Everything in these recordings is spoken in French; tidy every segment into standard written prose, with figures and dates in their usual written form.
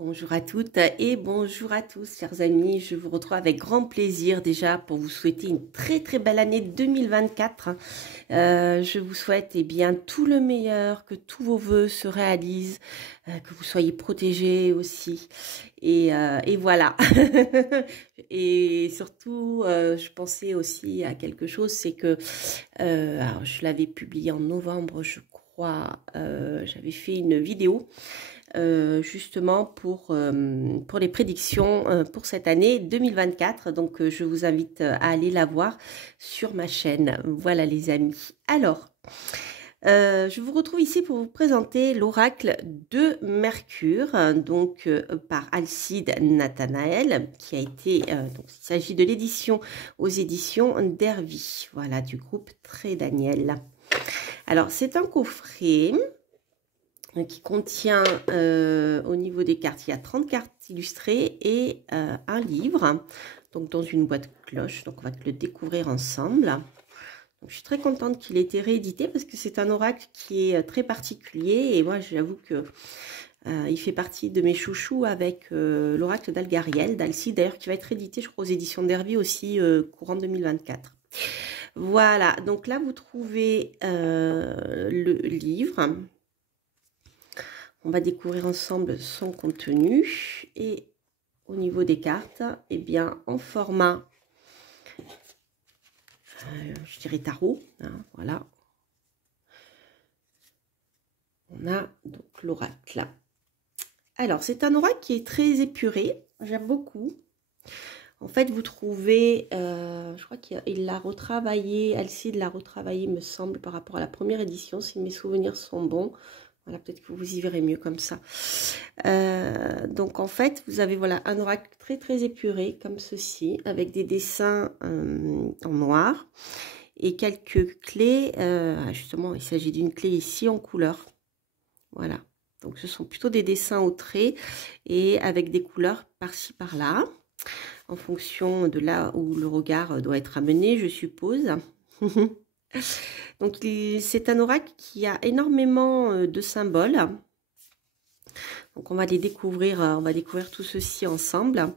Bonjour à toutes et bonjour à tous, chers amis. Je vous retrouve avec grand plaisir déjà pour vous souhaiter une très très belle année 2024. Je vous souhaite bien tout le meilleur, que tous vos vœux se réalisent, que vous soyez protégés aussi. Et voilà. Et surtout, je pensais aussi à quelque chose, c'est que alors je l'avais publié en novembre, je crois. J'avais fait une vidéo justement pour les prédictions pour cette année 2024. Donc, je vous invite à aller la voir sur ma chaîne. Voilà les amis. Alors, je vous retrouve ici pour vous présenter l'oracle de Mercure, donc par Alcide Nathanaël, qui a été, donc il s'agit de l'édition aux éditions d'Hervy, voilà, du groupe Très Daniel. Alors, c'est un coffret qui contient au niveau des cartes, il y a 30 cartes illustrées et un livre, donc dans une boîte cloche. Donc on va le découvrir ensemble. Donc, je suis très contente qu'il ait été réédité parce que c'est un oracle qui est très particulier et moi j'avoue que il fait partie de mes chouchous avec l'oracle d'Algariel, d'Alcide d'ailleurs, qui va être édité je crois aux éditions d'Hervy aussi courant 2024. Voilà, donc là vous trouvez le livre. On va découvrir ensemble son contenu et au niveau des cartes, eh bien en format, je dirais tarot, hein, voilà. On a donc l'oracle. Alors c'est un oracle qui est très épuré, j'aime beaucoup. En fait vous trouvez, je crois qu'il l'a retravaillé, Alcide l'a retravaillé me semble par rapport à la première édition si mes souvenirs sont bons. Voilà, peut-être que vous y verrez mieux comme ça. Donc en fait, vous avez voilà un oracle très très épuré comme ceci, avec des dessins en noir et quelques clés. Justement, il s'agit d'une clé ici en couleur. Voilà. Donc ce sont plutôt des dessins au trait et avec des couleurs par-ci par-là, en fonction de là où le regard doit être amené, je suppose. Donc c'est un oracle qui a énormément de symboles. Donc on va les découvrir, on va découvrir tout ceci ensemble.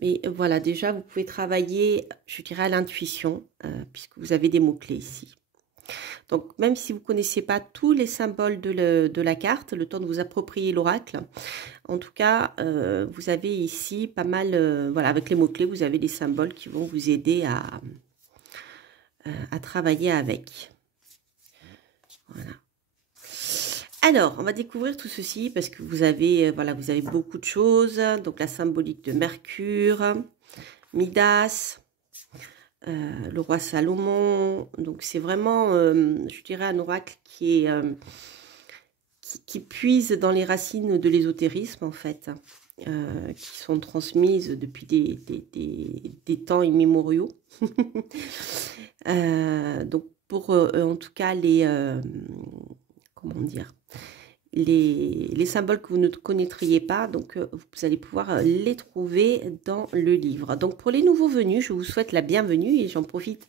Mais voilà, déjà vous pouvez travailler, je dirais, à l'intuition, puisque vous avez des mots-clés ici. Donc même si vous ne connaissez pas tous les symboles de la carte, le temps de vous approprier l'oracle, en tout cas, vous avez ici pas mal, voilà, avec les mots-clés, vous avez des symboles qui vont vous aider à travailler avec. Voilà. Alors, on va découvrir tout ceci parce que vous avez, voilà, vous avez beaucoup de choses. Donc, la symbolique de Mercure, Midas, le roi Salomon. Donc, c'est vraiment, je dirais, un oracle qui est, qui puise dans les racines de l'ésotérisme, en fait, qui sont transmises depuis des temps immémoriaux. Donc, pour, en tout cas, les... comment dire, les symboles que vous ne connaîtriez pas, donc vous allez pouvoir les trouver dans le livre. Donc pour les nouveaux venus, je vous souhaite la bienvenue et j'en profite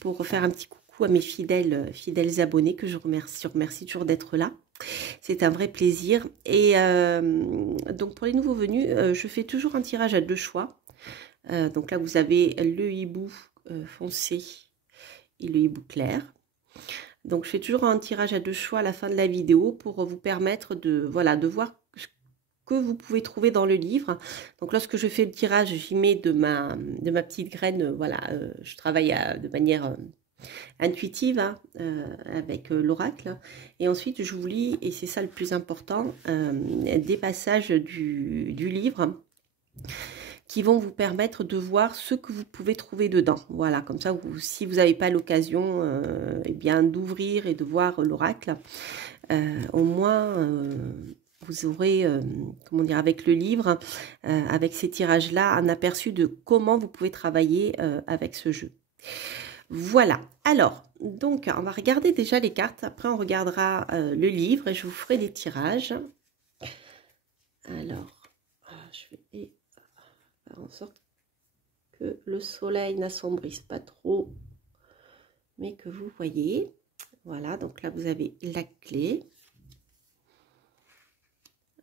pour faire un petit coucou à mes fidèles abonnés que je remercie toujours d'être là. C'est un vrai plaisir. Et donc pour les nouveaux venus, je fais toujours un tirage à 2 choix. Donc là vous avez le hibou foncé et le hibou clair. Donc, je fais toujours un tirage à 2 choix à la fin de la vidéo pour vous permettre de, voilà, de voir ce que vous pouvez trouver dans le livre. Donc, lorsque je fais le tirage, j'y mets de ma petite graine. Voilà, je travaille de manière intuitive hein, avec l'oracle. Et ensuite, je vous lis, et c'est ça le plus important, des passages du livre qui vont vous permettre de voir ce que vous pouvez trouver dedans. Voilà, comme ça, si vous n'avez pas l'occasion eh bien d'ouvrir et de voir l'oracle, au moins vous aurez, comment dire, avec le livre, avec ces tirages-là, un aperçu de comment vous pouvez travailler avec ce jeu. Voilà, alors, donc on va regarder déjà les cartes, après on regardera le livre et je vous ferai des tirages. Alors, je vais faire en sorte que le soleil n'assombrisse pas trop, mais que vous voyez. Voilà, donc là vous avez la clé,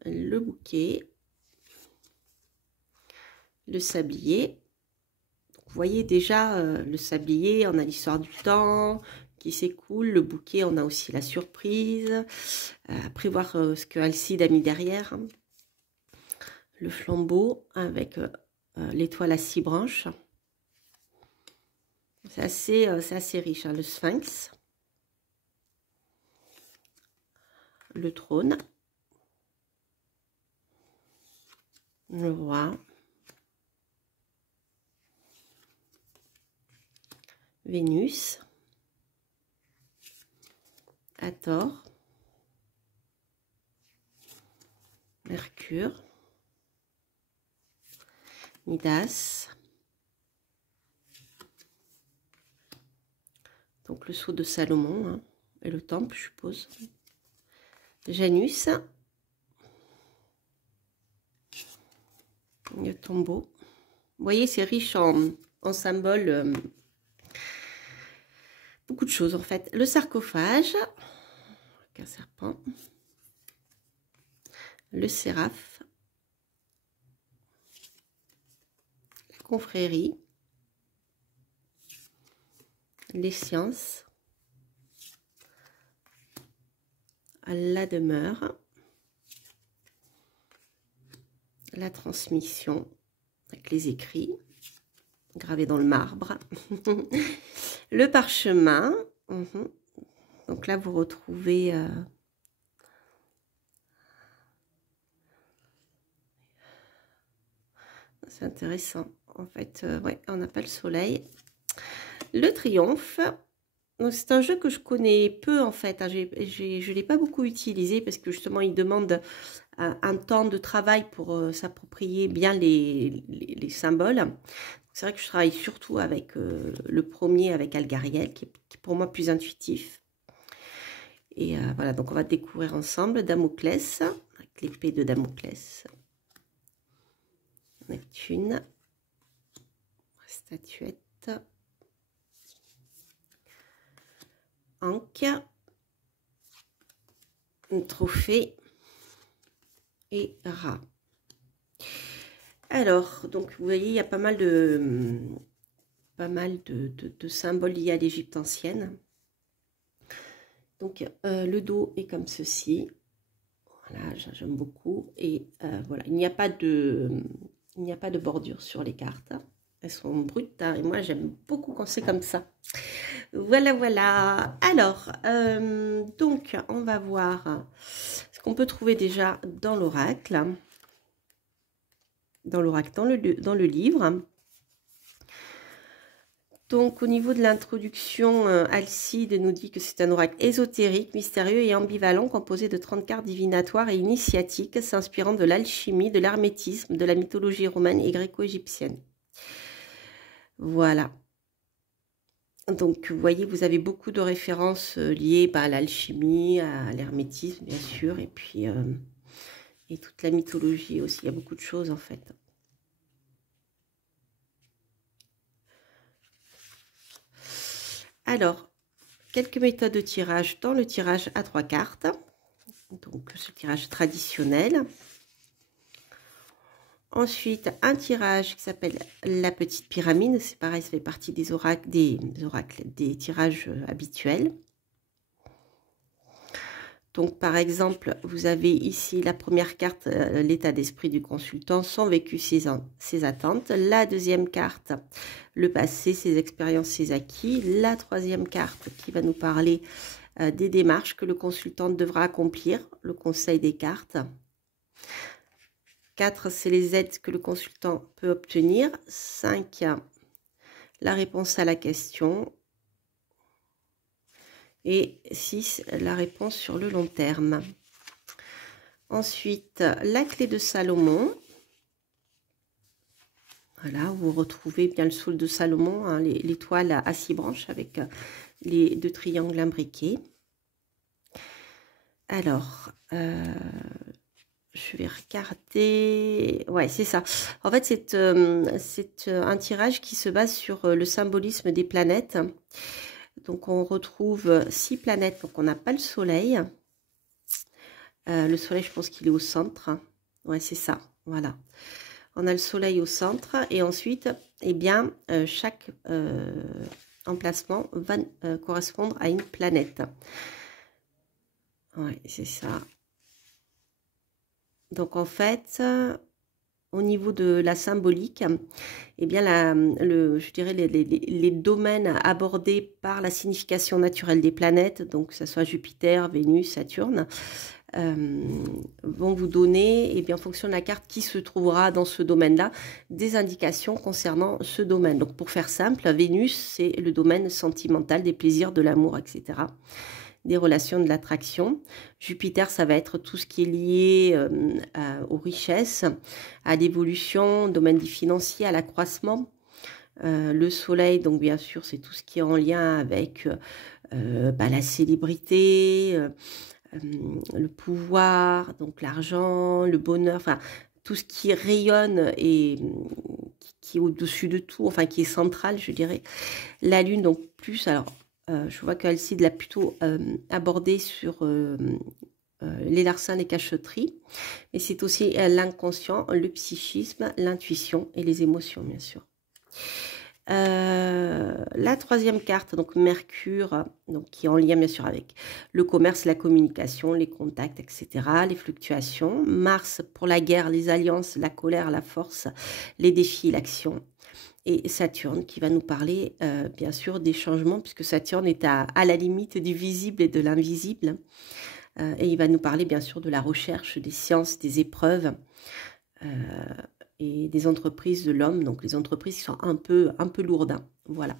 le bouquet le sablier. Donc, vous voyez déjà le sablier, on a l'histoire du temps qui s'écoule. Le bouquet, on a aussi la surprise. Après, voir ce que Alcide a mis derrière. Le flambeau avec l'étoile à 6 branches. C'est assez riche, hein, le sphinx. Le trône. Le roi. Vénus. Hathor. Mercure. Midas. Donc le sceau de Salomon, hein, et le temple, je suppose. Janus. Le tombeau. Vous voyez, c'est riche en symboles. Beaucoup de choses en fait. Le sarcophage. Un serpent. Le séraphe. La confrérie. Les sciences. La demeure. La transmission avec les écrits gravés dans le marbre. Le parchemin. Donc là, vous retrouvez c'est intéressant. En fait, ouais, on n'a pas le soleil. Le triomphe. C'est un jeu que je connais peu en fait. Hein. Je ne l'ai pas beaucoup utilisé parce que justement, il demande un temps de travail pour s'approprier bien les symboles. C'est vrai que je travaille surtout avec le premier, avec Algariel, qui est pour moi plus intuitif. Et voilà, donc on va découvrir ensemble Damoclès, avec l'épée de Damoclès. Neptune, statuette, Ankh, un trophée et Ra. Alors, donc vous voyez, il y a pas mal de symboles liés à l'Égypte ancienne. Donc le dos est comme ceci. Voilà, j'aime beaucoup. Et voilà, il n'y a pas de bordure sur les cartes. Elles sont brutes, hein, et moi j'aime beaucoup quand c'est comme ça. Voilà, voilà. Alors, donc on va voir ce qu'on peut trouver déjà dans l'oracle. Dans le livre. Donc, au niveau de l'introduction, Alcide nous dit que c'est un oracle ésotérique, mystérieux et ambivalent, composé de 30 cartes divinatoires et initiatiques, s'inspirant de l'alchimie, de l'hermétisme, de la mythologie romaine et gréco-égyptienne. Voilà. Donc, vous voyez, vous avez beaucoup de références liées à l'alchimie, à l'hermétisme, bien sûr, et puis et toute la mythologie aussi. Il y a beaucoup de choses, en fait. Alors, quelques méthodes de tirage dans le tirage à 3 cartes. Donc, ce tirage traditionnel. Ensuite, un tirage qui s'appelle la petite pyramide. C'est pareil, ça fait partie des oracles, des tirages habituels. Donc, par exemple, vous avez ici la première carte, l'état d'esprit du consultant, son vécu, ses attentes. La deuxième carte, le passé, ses expériences, ses acquis. La troisième carte qui va nous parler des démarches que le consultant devra accomplir, le conseil des cartes. 4, c'est les aides que le consultant peut obtenir. 5, la réponse à la question. Et 6, la réponse sur le long terme. Ensuite, la clé de Salomon. Voilà, vous retrouvez bien le sceau de Salomon, hein, l'étoile à 6 branches avec les 2 triangles imbriqués. Alors, je vais regarder. Ouais, c'est ça. En fait, c'est un tirage qui se base sur le symbolisme des planètes. Donc, on retrouve 6 planètes. Donc, on n'a pas le soleil. Le soleil, je pense qu'il est au centre. Ouais, c'est ça. Voilà. On a le soleil au centre et ensuite, eh bien, chaque emplacement va correspondre à une planète. Ouais, c'est ça. Donc, en fait, au niveau de la symbolique, eh bien, je dirais les domaines abordés par la signification naturelle des planètes, donc que ce soit Jupiter, Vénus, Saturne, vont vous donner, eh bien, en fonction de la carte qui se trouvera dans ce domaine-là, des indications concernant ce domaine. Donc, pour faire simple, Vénus, c'est le domaine sentimental, des plaisirs, de l'amour, etc., des relations, de l'attraction. Jupiter, ça va être tout ce qui est lié aux richesses, à l'évolution, domaine du financier, à l'accroissement. Le soleil, donc bien sûr, c'est tout ce qui est en lien avec la célébrité, le pouvoir, donc l'argent, le bonheur, enfin tout ce qui rayonne et qui est au-dessus de tout, enfin qui est central, je dirais. La lune, donc plus, alors je vois qu'Alcide l'a plutôt abordé sur les larcins, les cachotteries, et c'est aussi l'inconscient, le psychisme, l'intuition et les émotions, bien sûr. La troisième carte, donc Mercure, donc qui est en lien bien sûr avec le commerce, la communication, les contacts, etc., les fluctuations. Mars pour la guerre, les alliances, la colère, la force, les défis, l'action. Et Saturne qui va nous parler bien sûr des changements, puisque Saturne est à la limite du visible et de l'invisible. Et il va nous parler bien sûr de la recherche, des sciences, des épreuves et des entreprises de l'homme. Donc les entreprises qui sont un peu lourdes. Hein, voilà.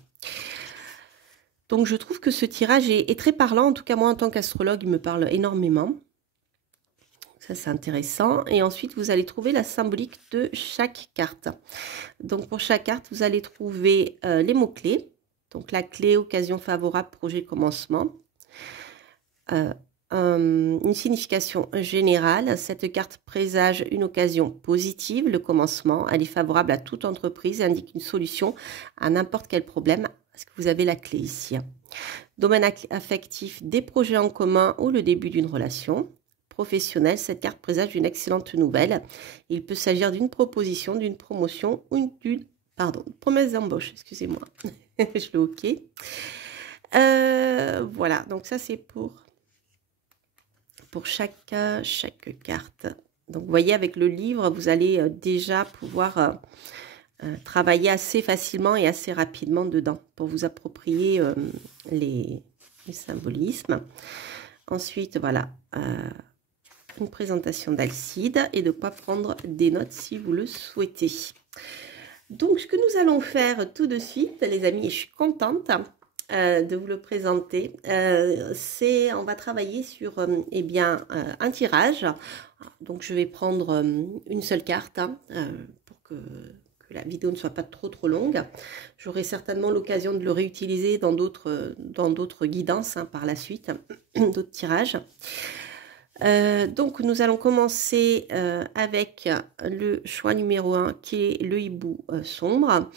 Donc je trouve que ce tirage est très parlant. En tout cas moi en tant qu'astrologue, il me parle énormément. Ça, c'est intéressant. Et ensuite, vous allez trouver la symbolique de chaque carte. Donc, pour chaque carte, vous allez trouver les mots-clés. Donc, la clé, occasion favorable, projet, commencement. Une signification générale. Cette carte présage une occasion positive, le commencement. Elle est favorable à toute entreprise et indique une solution à n'importe quel problème. Parce que vous avez la clé ici. Domaine affectif, des projets en commun ou le début d'une relation. Professionnel, cette carte présage une excellente nouvelle. Il peut s'agir d'une proposition, d'une promotion ou d'une promesse d'embauche. Excusez-moi, je l'ai OK. Voilà, donc ça c'est pour chaque carte. Donc vous voyez, avec le livre, vous allez déjà pouvoir travailler assez facilement et assez rapidement dedans pour vous approprier les symbolismes. Ensuite, voilà. Une présentation d'Alcide et de quoi prendre des notes si vous le souhaitez. Donc, ce que nous allons faire tout de suite, les amis, et je suis contente de vous le présenter, on va travailler sur un tirage. Donc, je vais prendre une seule carte pour que la vidéo ne soit pas trop longue. J'aurai certainement l'occasion de le réutiliser dans d'autres guidances par la suite, d'autres tirages. Donc nous allons commencer avec le choix numéro 1 qui est le hibou sombre.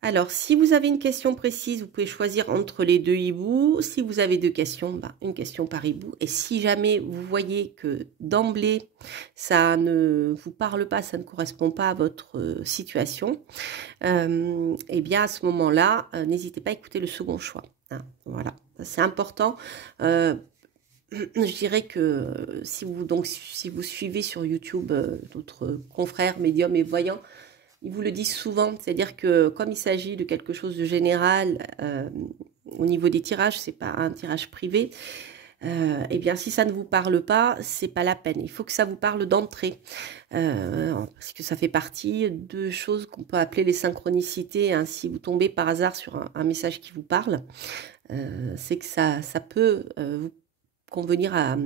Alors si vous avez une question précise, vous pouvez choisir entre les deux hiboux. Si vous avez deux questions, une question par hibou. Et si jamais vous voyez que d'emblée ça ne vous parle pas, ça ne correspond pas à votre situation, et bien à ce moment-là, n'hésitez pas à écouter le second choix. Hein, voilà, c'est important. Je dirais que si vous suivez sur YouTube d'autres confrères, médiums et voyants, ils vous le disent souvent, c'est-à-dire que comme il s'agit de quelque chose de général, au niveau des tirages, c'est pas un tirage privé, eh bien si ça ne vous parle pas, c'est pas la peine. Il faut que ça vous parle d'entrée, parce que ça fait partie de choses qu'on peut appeler les synchronicités. Hein. Si vous tombez par hasard sur un message qui vous parle, c'est que ça peut vous convenir à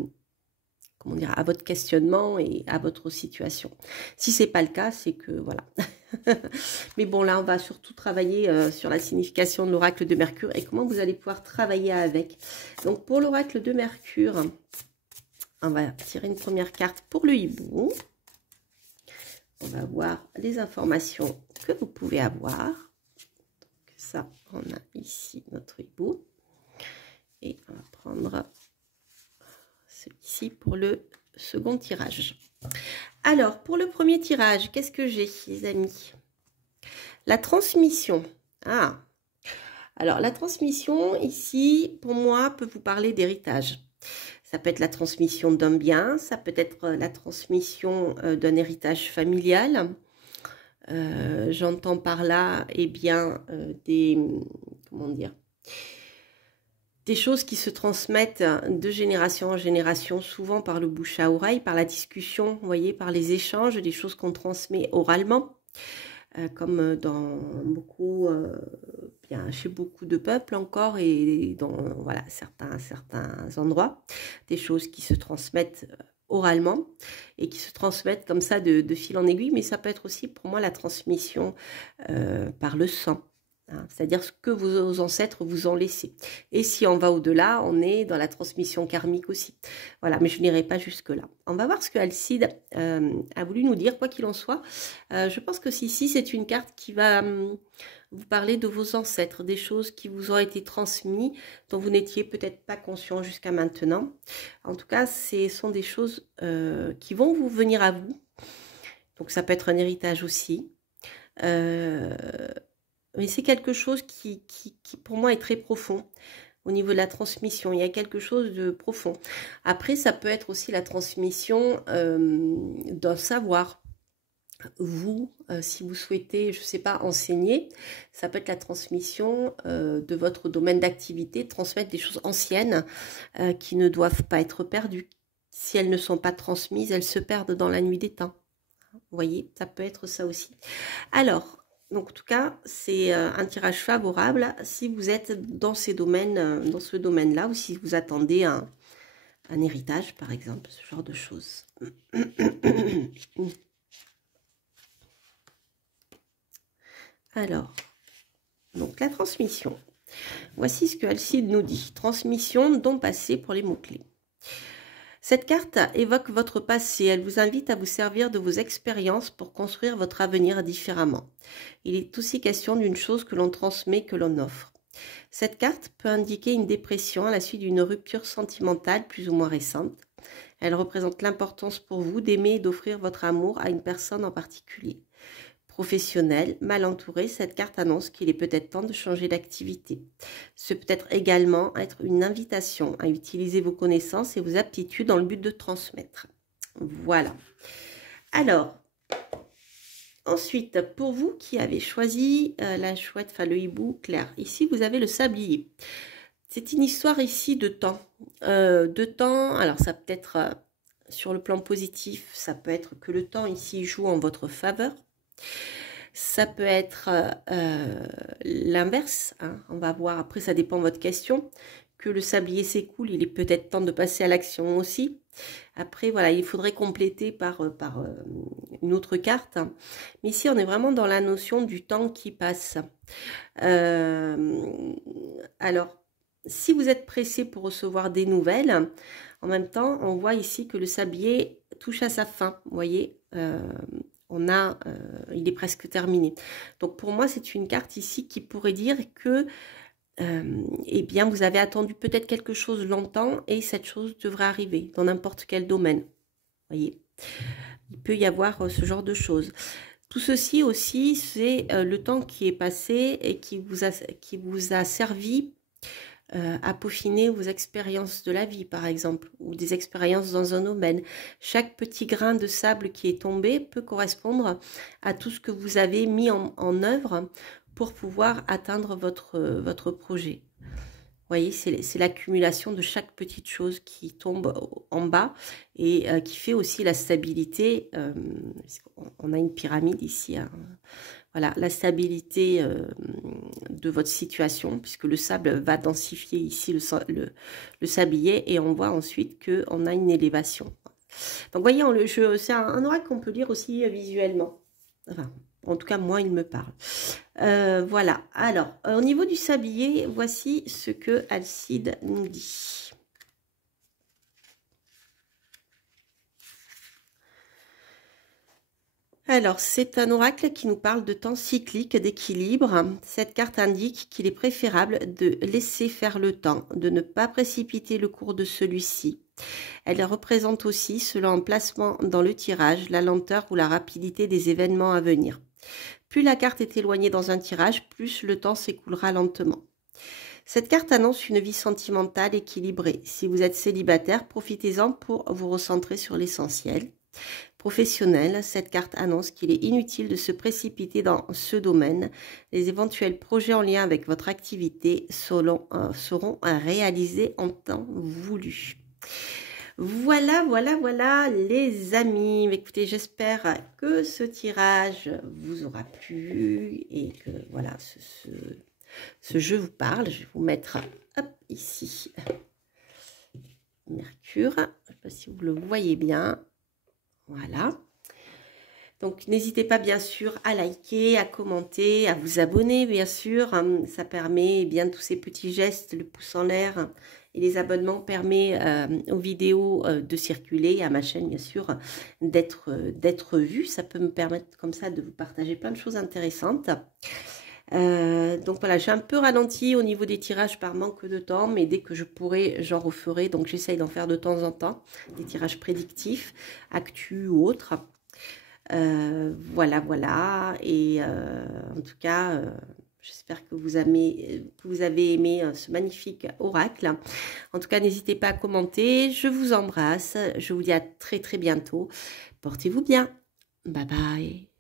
votre questionnement et à votre situation. Si c'est pas le cas, c'est que voilà. Mais bon, là, on va surtout travailler sur la signification de l'oracle de Mercure et comment vous allez pouvoir travailler avec. Donc, pour l'oracle de Mercure, on va tirer une première carte pour le hibou. On va voir les informations que vous pouvez avoir. Donc, ça, on a ici notre hibou. Et on va prendre celui-ci pour le second tirage. Alors, pour le premier tirage, qu'est-ce que j'ai, les amis? La transmission. Ah, alors la transmission, ici, pour moi, peut vous parler d'héritage. Ça peut être la transmission d'un bien, ça peut être la transmission d'un héritage familial. J'entends par là, eh bien, comment dire, des choses qui se transmettent de génération en génération, souvent par le bouche à oreille, par la discussion, vous voyez, par les échanges, des choses qu'on transmet oralement, comme dans beaucoup, bien, chez beaucoup de peuples encore, et dans voilà, certains endroits, des choses qui se transmettent oralement et qui se transmettent comme ça de fil en aiguille, mais ça peut être aussi pour moi la transmission par le sang. Hein, c'est-à-dire ce que vos ancêtres vous ont laissé. Et si on va au-delà, on est dans la transmission karmique aussi. Voilà, mais je n'irai pas jusque-là. On va voir ce que Alcide a voulu nous dire, quoi qu'il en soit. Je pense que ici, c'est une carte qui va vous parler de vos ancêtres, des choses qui vous ont été transmises, dont vous n'étiez peut-être pas conscient jusqu'à maintenant. En tout cas, ce sont des choses qui vont vous venir à vous. Donc ça peut être un héritage aussi. Mais c'est quelque chose qui, pour moi, est très profond au niveau de la transmission. Il y a quelque chose de profond. Après, ça peut être aussi la transmission d'un savoir. Vous, si vous souhaitez, je ne sais pas, enseigner, ça peut être la transmission de votre domaine d'activité, transmettre des choses anciennes qui ne doivent pas être perdues. Si elles ne sont pas transmises, elles se perdent dans la nuit des temps. Vous voyez, ça peut être ça aussi. Alors, donc en tout cas, c'est un tirage favorable si vous êtes dans ces domaines, dans ce domaine-là, ou si vous attendez un héritage, par exemple, ce genre de choses. Alors, donc la transmission. Voici ce que Alcide nous dit. Transmission, don passé pour les mots-clés. Cette carte évoque votre passé, elle vous invite à vous servir de vos expériences pour construire votre avenir différemment. Il est aussi question d'une chose que l'on transmet, que l'on offre. Cette carte peut indiquer une dépression à la suite d'une rupture sentimentale plus ou moins récente. Elle représente l'importance pour vous d'aimer et d'offrir votre amour à une personne en particulier. Professionnel, mal entouré, cette carte annonce qu'il est peut-être temps de changer d'activité. Ce peut être également être une invitation à utiliser vos connaissances et vos aptitudes dans le but de transmettre. Voilà. Alors, ensuite, pour vous qui avez choisi la chouette, enfin le hibou clair, ici vous avez le sablier. C'est une histoire ici de temps. Alors ça peut être sur le plan positif, ça peut être que le temps ici joue en votre faveur. Ça peut être l'inverse, hein. On va voir, après ça dépend de votre question, que le sablier s'écoule, il est peut-être temps de passer à l'action aussi. Après voilà, il faudrait compléter par une autre carte. Mais ici on est vraiment dans la notion du temps qui passe. Alors, si vous êtes pressé pour recevoir des nouvelles, en même temps on voit ici que le sablier touche à sa fin, vous voyez, il est presque terminé. Donc pour moi, c'est une carte ici qui pourrait dire que eh bien, vous avez attendu peut-être quelque chose longtemps et cette chose devrait arriver dans n'importe quel domaine. Vous voyez, il peut y avoir ce genre de choses. Tout ceci aussi, c'est le temps qui est passé et qui vous a servi à peaufiner vos expériences de la vie, par exemple, ou des expériences dans un domaine. Chaque petit grain de sable qui est tombé peut correspondre à tout ce que vous avez mis en œuvre pour pouvoir atteindre votre projet. Vous voyez, c'est l'accumulation de chaque petite chose qui tombe en bas et qui fait aussi la stabilité. On a une pyramide ici, hein. Voilà, la stabilité de votre situation, puisque le sable va densifier ici le sablier et on voit ensuite qu'on a une élévation. Donc, voyez, c'est un oracle qu'on peut lire aussi visuellement. Enfin, en tout cas, moi, il me parle. Voilà. Alors, au niveau du sablier, voici ce que Alcide nous dit. Alors, c'est un oracle qui nous parle de temps cyclique, d'équilibre. Cette carte indique qu'il est préférable de laisser faire le temps, de ne pas précipiter le cours de celui-ci. Elle représente aussi, selon un placement dans le tirage, la lenteur ou la rapidité des événements à venir. Plus la carte est éloignée dans un tirage, plus le temps s'écoulera lentement. Cette carte annonce une vie sentimentale équilibrée. Si vous êtes célibataire, profitez-en pour vous recentrer sur l'essentiel. Professionnel, cette carte annonce qu'il est inutile de se précipiter dans ce domaine. Les éventuels projets en lien avec votre activité seront réalisés en temps voulu. Voilà les amis. Écoutez, j'espère que ce tirage vous aura plu et que voilà, ce jeu vous parle. Je vais vous mettre ici Mercure. Je ne sais pas si vous le voyez bien. Voilà. Donc, n'hésitez pas bien sûr à liker, à commenter, à vous abonner bien sûr. Ça permet bien tous ces petits gestes, le pouce en l'air et les abonnements permet aux vidéos de circuler, à ma chaîne bien sûr, d'être vues. Ça peut me permettre comme ça de vous partager plein de choses intéressantes. Donc voilà, j'ai un peu ralenti au niveau des tirages par manque de temps, mais dès que je pourrai, j'en referai. Donc j'essaye d'en faire de temps en temps, des tirages prédictifs, actus ou autres. Voilà. Et en tout cas, j'espère que vous avez aimé ce magnifique oracle. En tout cas, n'hésitez pas à commenter. Je vous embrasse. Je vous dis à très bientôt. Portez-vous bien. Bye bye.